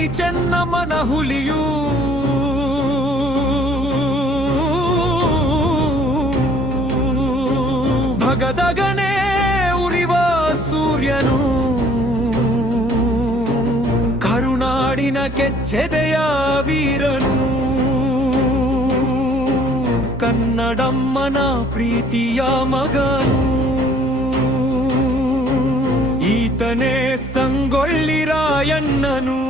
ರಾಣಿ ಚೆನ್ನಮ್ಮನ ಹುಲಿಯು ಭಗದಗನೆ ಉರಿವ ಸೂರ್ಯನು ಕರುನಾಡಿನ ಕೆಚ್ಚೆದೆಯ ವೀರನು ಕನ್ನಡಮ್ಮನ ಪ್ರೀತಿಯ ಮಗನು ಈತನೇ ಸಂಗೊಳ್ಳಿ ರಾಯಣ್ಣನು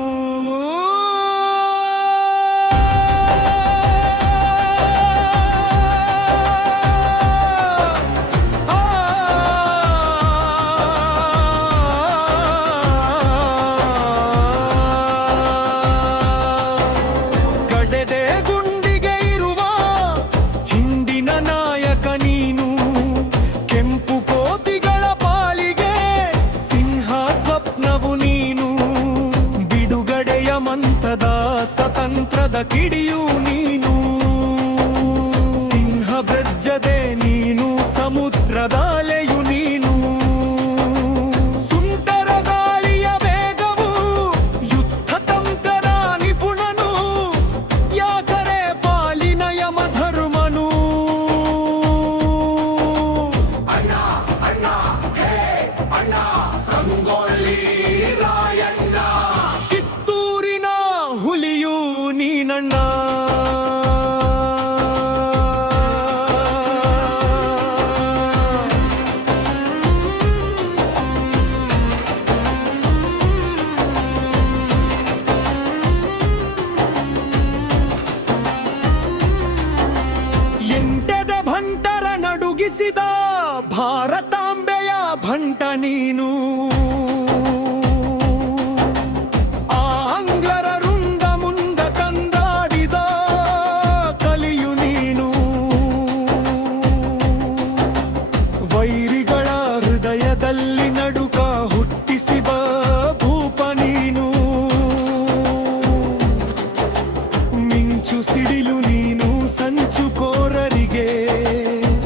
ಸ್ವತಂತ್ರದ ಕಿಡಿಯು ನೀನು ಸಿಂಹ ಬ್ರಜ್ಜದೆ ನೀನು ಸಮುದ್ರದ ಅಲೆಯು ನೀನು ಸುಂಟರ ಗಾಳಿಯ ವೇಗವು ಯುದ್ಧ ತಂತ್ರ ನಿಪುಣನು ಯಾಕರೆ ಪಾಲಿನ ಯಮಧರ್ಮನು ಅಣ್ಣ ಅಣ್ಣ ಹೇ ಅಣ್ಣ ಸಂಗೊಳ್ಳಿ ರಾಯಣ್ಣ ಹುಲಿಯು ನೀನಣ್ಣ ಎಂಟೆದೆ ಭಂಟರ ನಡುಗಿಸಿದ ಭಾರತಾಂಬೆಯ ಭಂಟ ನೀನು ವೈರಿಗಳ ಹೃದಯದಲ್ಲಿ ನಡುಕ ಹುಟ್ಟಿಸಿದ ಭೂಪ ನೀನು ಮಿಂಚು ಸಿಡಿಲು ನೀನು ಸಂಚುಕೋರರಿಗೆ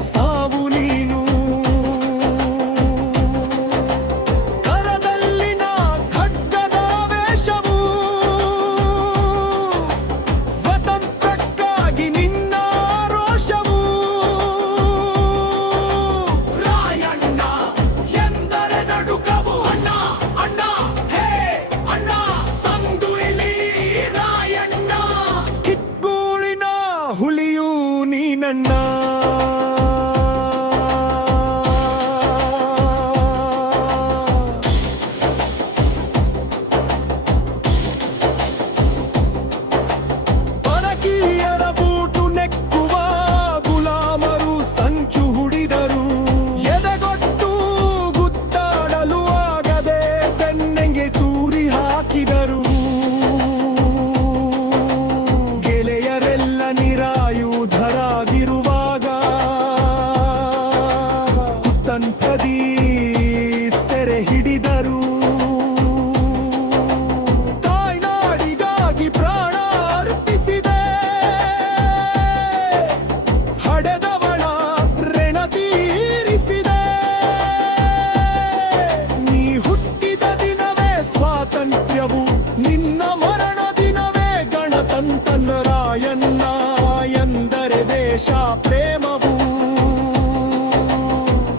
ಸಾವು ನೀನು ಕರದಲ್ಲಿನ ಖಡ್ಗದ ವೇಷವು ಸ್ವತಂತ್ರಕ್ಕಾಗಿ ನಿನ್ನ ರೋಷವು ಹುಲಿಯು ನೀನಣ್ಣ ಪರಕೀಯರ ಬೂಟು ನೆಕ್ಕುವ ಗುಲಾಮರು ಸಂಚು ಹುಡಿದರು ಎದೆಗೊಟ್ಟು ಗುದ್ದಾಡಲು ಆಗದೆ ಬೆನ್ನೆಂಗೆ ತೂರಿ ಹಾಕಿದರು ನಿರಾಯುಧರಾಗಿರುವಾಗ ಕುತಂತ್ರದಿ ಸೆರೆ ಹಿಡಿದರು ತಾಯ್ನಾಡಿಗಾಗಿ ಪ್ರಾಣ ಅರ್ಪಿಸಿದೆ ಹಡೆದವಳ ಋಣ ತೀರಿಸಿದೆ ನೀ ಹುಟ್ಟಿದ ದಿನವೇ ಸ್ವಾತಂತ್ರ್ಯವು ನಿನ್ನ ಮರಣ ದಿನವೇ ಗಣತಂತ್ರ ರಾಯಣ್ಣ ಎಂದರೆ ದೇಶ ಪ್ರೇಮವು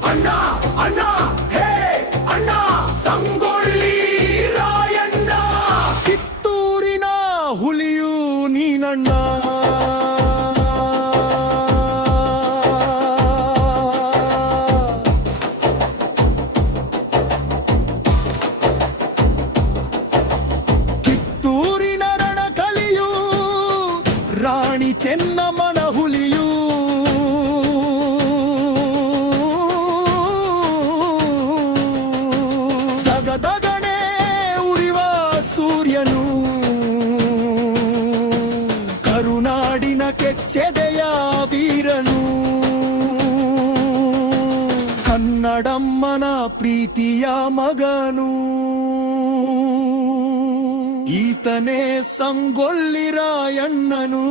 ಅಣ್ಣ ಅಣ್ಣ ಹೇ ಅಣ್ಣ ಸಂಗೊಳ್ಳಿ ರಾಯಣ್ಣ ಕಿತ್ತೂರಿನ ಹುಲಿಯು ನೀನಣ್ಣ ಕಿತ್ತೂರಿನ ರಣಕಲಿಯು ರಾಣಿ ಚೆನ್ನಮ್ಮನ ಹುಲಿಯು ದಗದಗನೆ ಉರಿವ ಸೂರ್ಯನು ಕರುನಾಡಿನ ಕೆಚ್ಚೆದೆಯ ವೀರನು ಕನ್ನಡಮ್ಮನ ಪ್ರೀತಿಯ ಮಗನು ಈತನೇ ಸಂಗೊಳ್ಳಿ ರಾಯಣ್ಣನು